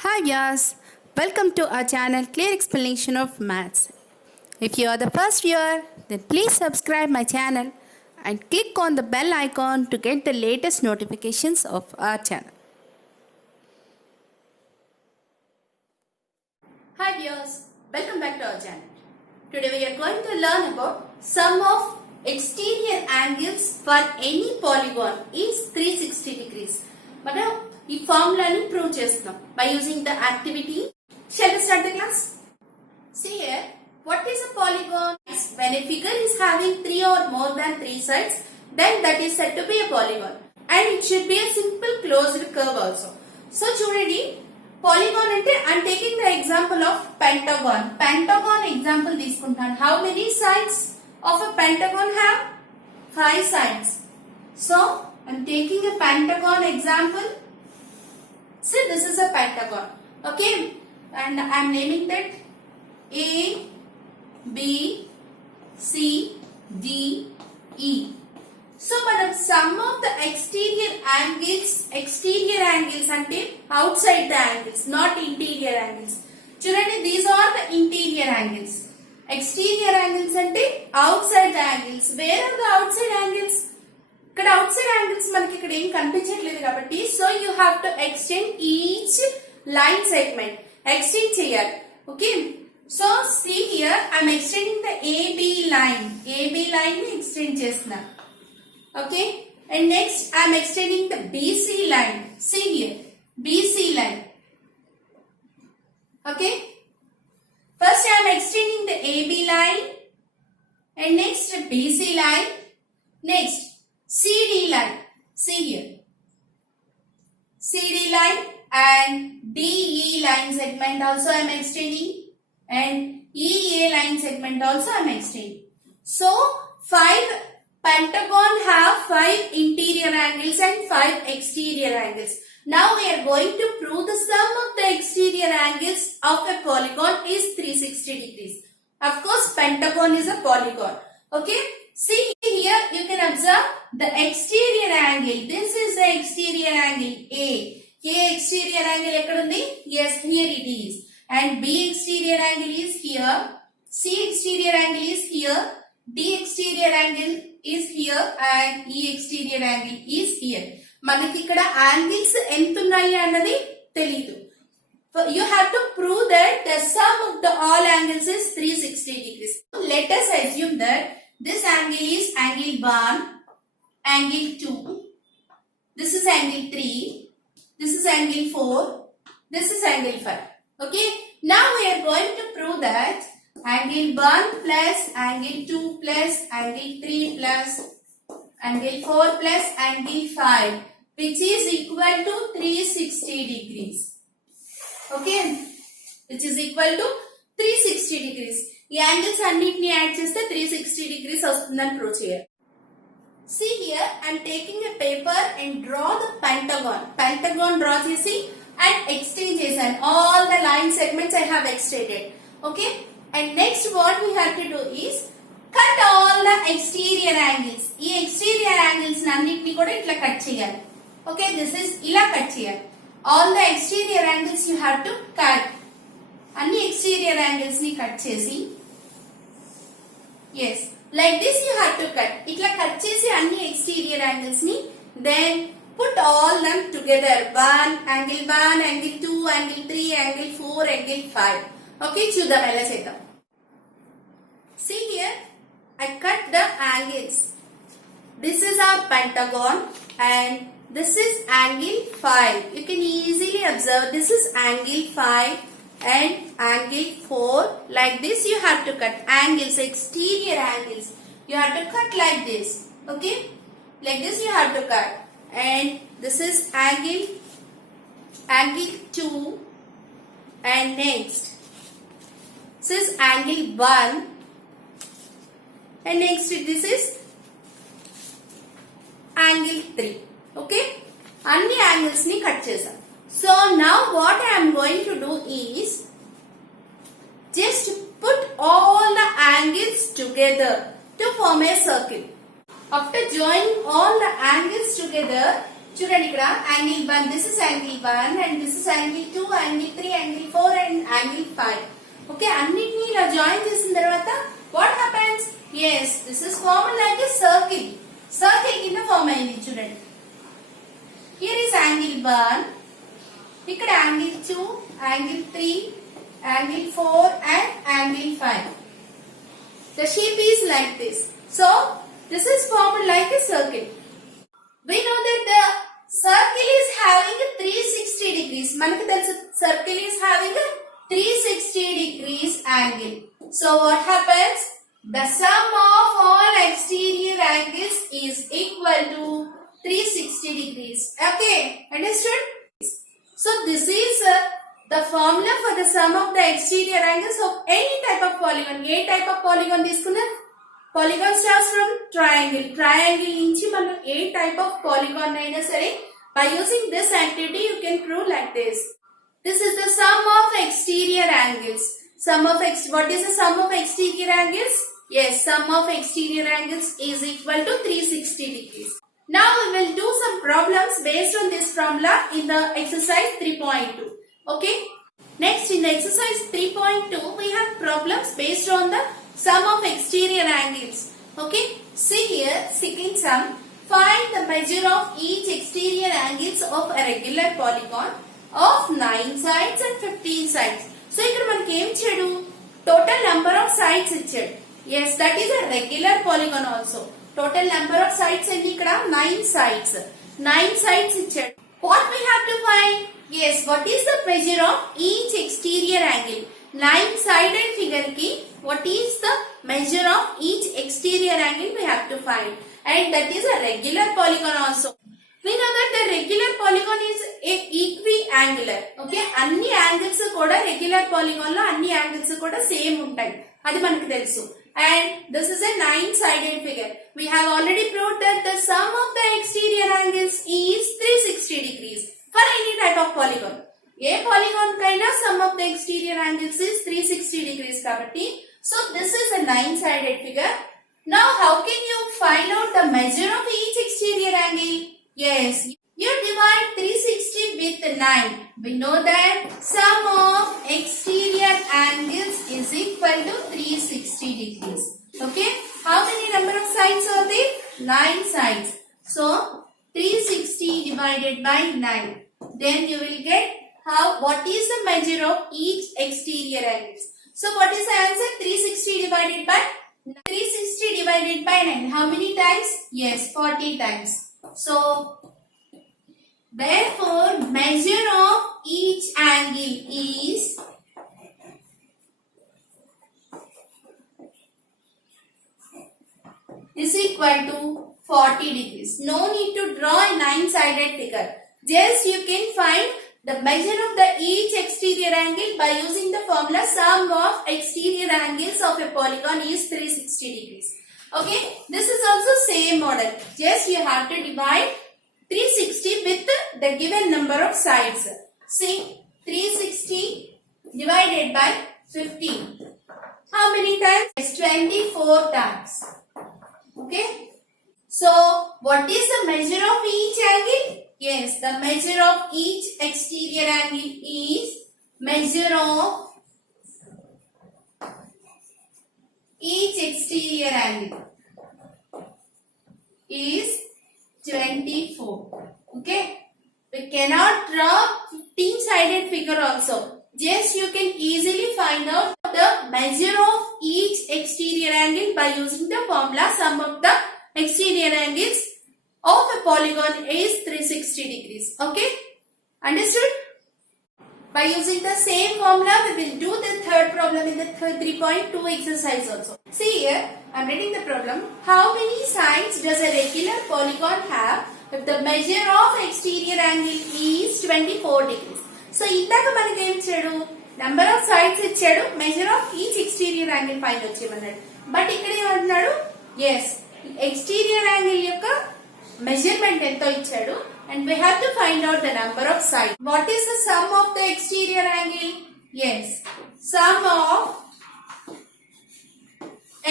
Hi viewers, welcome to our channel Clear Explanation of Maths. If you are the first viewer, then please subscribe my channel and click on the bell icon to get the latest notifications of our channel. Hi viewers, welcome back to our channel. Today we are going to learn about sum of exterior angles for any polygon is 360 degrees. మనం ఈ ఫార్ములాని prove చేస్తున్నాం by using the activity. Shall we start the class? See here, what is a polygon? When a figure is having 3 or more than 3 sides, then that is said to be a polygon. And it should be a simple closed curve also. So చూడండి, polygon అంటే I'm taking the example of pentagon. Pentagon example తీసుకుంటాను. How many sides of a pentagon have? 5 sides. So I'm taking a pentagon example. See, this is a pentagon. Okay, and I'm naming that A, B, C, D, E. So, మనం sum of the exterior angles అంటే outside the angles, not interior angles. చూడండి, these are the interior angles. Exterior angles అంటే outside the angles. Where are the outside angles? ఇక్కడ outside angles మనకి ఇక్కడ ఏం కనిపించట్లేదు కాబట్టి, so you have to extend each line segment. Extend చేయాలి. Okay, so see here, I'm extending the AB line. AB line ని extend చేస్తున్నా. Okay, and next I'm extending the BC line. See here, BC line. Okay, first I'm extending the AB line, and next BC line, next CD line. See here, CD line and DE line segment also I am extending, and EA line segment also I am extending. So 5 pentagon have 5 interior angles and 5 exterior angles. Now we are going to prove the sum of the exterior angles of a polygon is 360 degrees. Of course, pentagon is a polygon. Okay, see here, you can observe the exterior angle. This is the exterior angle A. A exterior angle ekkadundi? Yes, here it is. And B exterior angle is here. C exterior angle is here. D exterior angle is here. And E exterior angle is here. మనకి ఇక్కడ angles ఎంత ఉన్నాయి అన్నది తెలియదు. You have to prove that the sum of the all angles is 360 degrees. Let us assume that this angle is angle 1, angle 2, this is angle 3, this is angle 4, this is angle 5. Okay, now we are going to prove that angle 1 plus angle 2 plus angle 3 plus angle 4 plus angle 5, which is equal to 360 degrees. Okay, which is equal to 360 degrees. ఈ angles అన్నిటిని add చేస్తే 360 degrees వస్తుందని prove చేయాలి. See here, I'm taking a paper and draw the pentagon. Pentagon draw చేసి and extend చేశాను. All the line segments I have extended. Okay, and next what we have to do is cut all the exterior angles. ఈ exterior angles అన్నిటిని కూడా ఇట్లా cut చేయాలి. Okay, this is ఇలా cut చేయాలి. All the exterior angles you have to cut. అన్ని exterior angles ని cut చేసి, yes, like this you have to cut. ఇట్లా కట్ చేసి అన్ని exterior angles ని then put all them together. 1 angle 1, angle 2, angle 3, angle 4, angle 5. Okay, చూద్దాం ఎలా చేద్దాం. See here, I cut the angles. This is our pentagon and this is angle 5. You can easily observe this is angle 5 and angle 4. Like this you have to cut angles, exterior angles. You have to cut like this. Okay, like this you have to cut. And this is angle 2, and next this is angle 1, and next this is angle 3. Okay, అన్ని angles ని cut చేసాం. So now what I am going to do is just put all the angles together to form a circle. After joining all the angles together, చూడండి ఇక్కడ angle 1, this is angle 1 and this is angle 2, angle 3, angle 4 and angle 5. Okay, అన్నిటిని ఇలా join చేసిన తర్వాత what happens? Yes, this is formed like a circle. Circle కింద form అయింది చూడండి. Here is angle 1, ఇక్కడ angle 2, angle 3, angle 4 and angle 5. The shape is like this. So, this is formed like a circle. We know that the circle is having a 360 degrees. మనకు తెలుసు circle is having a 360 degrees angle. So, what happens? The sum of all exterior angles is equal to 360 degrees. Okay, understood? So, this is the formula for the sum of the exterior angles of any type of polygon. A type of polygon తీసుకున్నా? Polygon starts from triangle. Triangle నుంచి మనం ఏ type of polygon అయినా సరే by using this activity you can prove like this. This is the sum of exterior angles. What is the sum of exterior angles? Yes, sum of exterior angles is equal to 360 degrees. Now we will do some problems based on this formula in the exercise 3.2. Okay. Next, in the exercise 3.2, we have problems based on the sum of exterior angles. Okay. See here, second sum. Find the measure of each exterior angles of a regular polygon of 9 sides and 15 sides. So, ఇక్కడ మనకి ఏం ఇచ్చాడు? Total number of sides ఇచ్చాడు. Yes, that is a regular polygon also. Total number of sides ఎన్ని ఇక్కడ? 9 sides. 9 sides ఇచ్చాడు. What we have to find? Yes, what is the measure of each exterior angle? 9-sided figure ki what is the measure of each exterior angle we have to find, and that is a regular polygon also. We know that the regular polygon is a equiangular. Okay, అన్ని angles కూడా regular polygon లో అన్ని angles కూడా same ఉంటాయి, అది మనకు తెలుసు. And this is a 9-sided figure. We have already proved that the sum of the exterior angles is 360 degrees for any type of polygon. A polygon కైనా sum of the exterior angles is 360 degrees కాబట్టి, so this is a 9-sided figure. Now how can you find out the measure of each exterior angle? Yes, you divide 360 with 9. We know that sum of exterior angles is equal to 360 degrees. Okay, how many number of sides are there? 9 sides. So 360 divided by 9. Then you will get what is the measure of each exterior angles. So what is the answer? 360 divided by 9. How many times? Yes, 40 times. So therefore measure of each angle is equal to 40 degrees. No need to draw a 9-sided figure. Just you can find the measure of the each exterior angle by using the formula sum of exterior angles of a polygon is 360 degrees. Okay, this is also same model. Just you have to divide 360 with the given number of sides. See, 360 divided by 15. How many times? It's 24 times. Okay. So, what is the measure of each angle? Yes, the measure of each exterior angle is measure of each exterior angle is 24. Okay. We cannot draw 15-sided figure also. Just you can easily find out the measure of each exterior angle by using the formula sum of the exterior angles of a polygon is 360 degrees. Okay, understood? By using the same formula, we will do the third problem in the 3.2 exercise also. See here, I am reading the problem. How many sides does a regular polygon have if the measure of exterior angle is 24 degrees? So, ఇందాక మనకి ఏం ఇచ్చాడు? Number of sides ఇచ్చాడు, measure of each exterior angle find వచ్చేయమన్నాడు. But ఇక్కడ ఏమంటున్నాడు? Yes, exterior angle యొక్క measurement ఎంతో ఇచ్చాడు, and we have to find out the number of sides. What is the sum of the exterior angle? Yes, sum of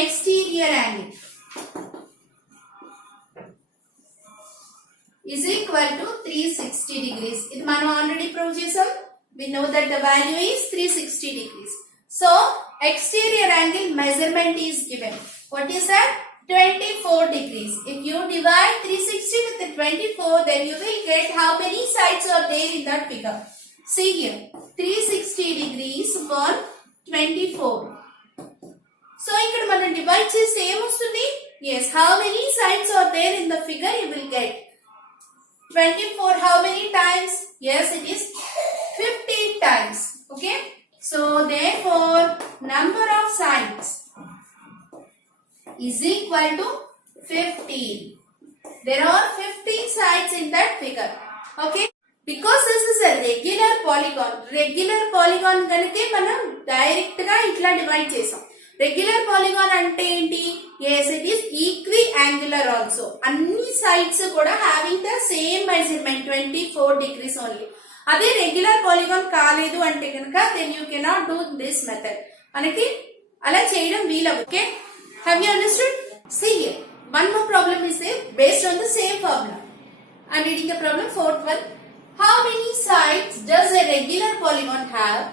exterior angle is equal to 360 degrees. ఇది మనం already prove చేసాం. We know that the value is 360 degrees. So, exterior angle measurement is given. What is that? 24 degrees. If you divide 360 with the 24, then you will get how many sides are there in that figure. See here, 360 degrees upon 24. So, ఇక్కడ మనం divide చేస్తే ఏమొస్తుంది? Yes, how many sides are there in the figure you will get? 24 how many times? Yes, it is 15 times. Okay. So, therefore, number of sides is equal to 15. There are 15 sides in that figure. Okay. Because this is a regular polygon ganake manam direct ga itla divide chesam. Regular polygon ante enti? Yes, it is equiangular also. Anni sides kuda having the same measurement 24 degrees only. Ade regular polygon kaaledu ante ganaka then you cannot do this method. Anaki ala cheyadam veelavu. Okay. Have you understood? See here. One more problem is there based on the same formula. I am reading the problem, fourth one. How many sides does a regular polygon have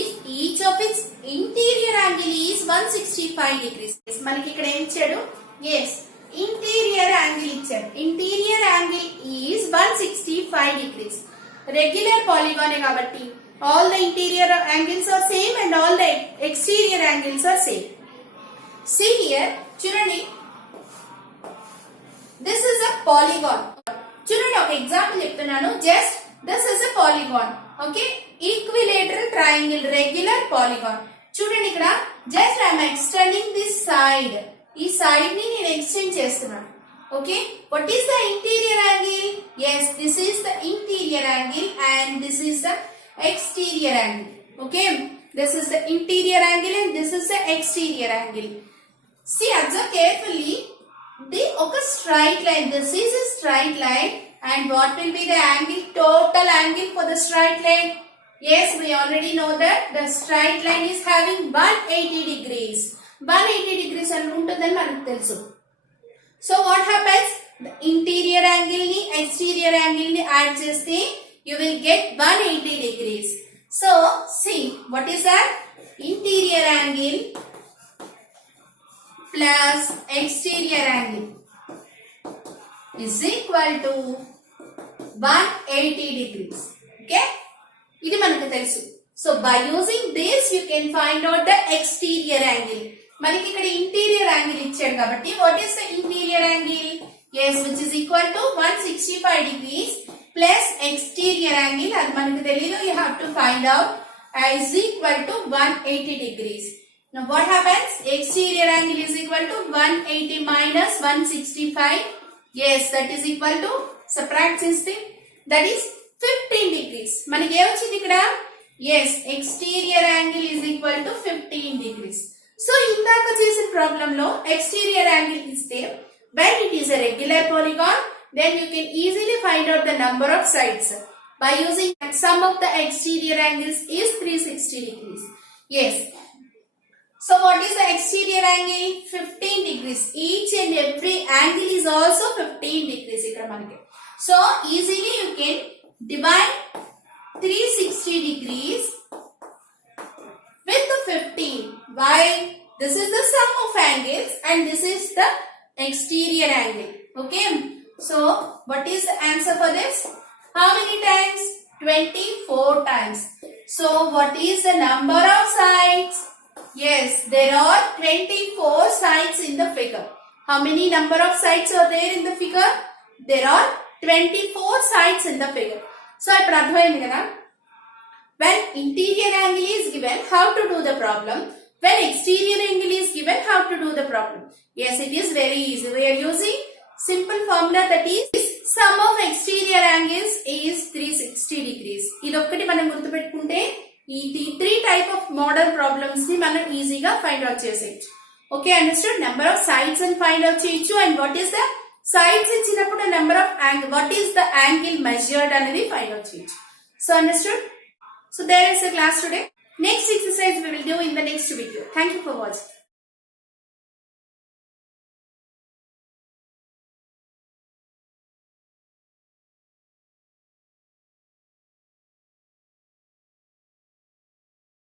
if each of its interior angle is 165 degrees? మనకి ఇక్కడ ఏం ఇచ్చాడు? Yes, interior angle ఇచ్చాడు. Interior angle is 165 degrees. Regular polygon కాబట్టి all the interior angles are same and all the exterior angles are same. See here, చూడండి. This is a polygon. చూడండి ఒక example చెప్తున్నాను. Just this is a polygon. Okay, equilateral triangle, regular polygon. చూడండి ఇక్కడ just I am extending this side. ఈ side ని నేను extend చేస్తున్నాను. Okay, what is the interior angle? Yes, this is the interior angle and this is the exterior angle. Okay, this is the interior angle and this is the exterior angle. See, observe carefully. The straight line. This is a straight line. And what will be the angle? Total angle for the straight line. Yes, we already know that the straight line is having 180 degrees. 180 degrees and untundani manaku telusu. So what happens? The interior angle ni exterior angle ni add cheste you will get 180 degrees. So see, what is that? Interior angle plus exterior angle is equal to 180 degrees. Okay, ఇది మనకు తెలుసు. So by using this you can find out the exterior angle. మనకి ఇక్కడ interior angle ఇచ్చాడు కాబట్టి what is the interior angle? Yes, which is equal to 165 degrees plus exterior angle. అది మనకు తెలియదు, you have to find out, is equal to 180 degrees. Now what happens? Exterior angle is equal to 180 minus 165. Yes, that is equal to, subtract చేస్తే, that is 15 degrees. మనకి ఏమొచ్చింది ఇక్కడ? Yes, exterior angle is equal to 15 degrees. So ఇందాక చేసిన problem లో exterior angle ఇస్తే when it is a regular polygon then you can easily find out the number of sides by using sum of the exterior angles is 360 degrees. Yes. So what is the exterior angle? 15 degrees. Each and every angle is also 15 degrees ikkada manaki. So easily you can divide 360 degrees with the 15. Why? This is the sum of angles and this is the exterior angle. Okay. So what is the answer for this? How many times? 24 times. So what is the number of sides? Yes, there are 24 sides in the figure. How many number of sides are there in the figure? There are 24 sides in the figure. So, I pradhayindi kada. When interior angle is given, how to do the problem? When exterior angle is given, how to do the problem? Yes, it is very easy. We are using simple formula, that is sum of exterior angles is 360 degrees. ఇదొక్కటి మనం గుర్తుపెట్టుకుంటే ఈ 3 type of model problems ని మనం ఈజీగా find out చేసేయచ్చు. Okay, understood? Number of sides అని find out చేయొచ్చు and what is the sides ఇచ్చినప్పుడు number of angle, what is the angle measured అనేది ఫైండ్ అవుట్ చేయొచ్చు. So understood? So there is a class today. Next exercise we will do in the next video. Thank you for watching.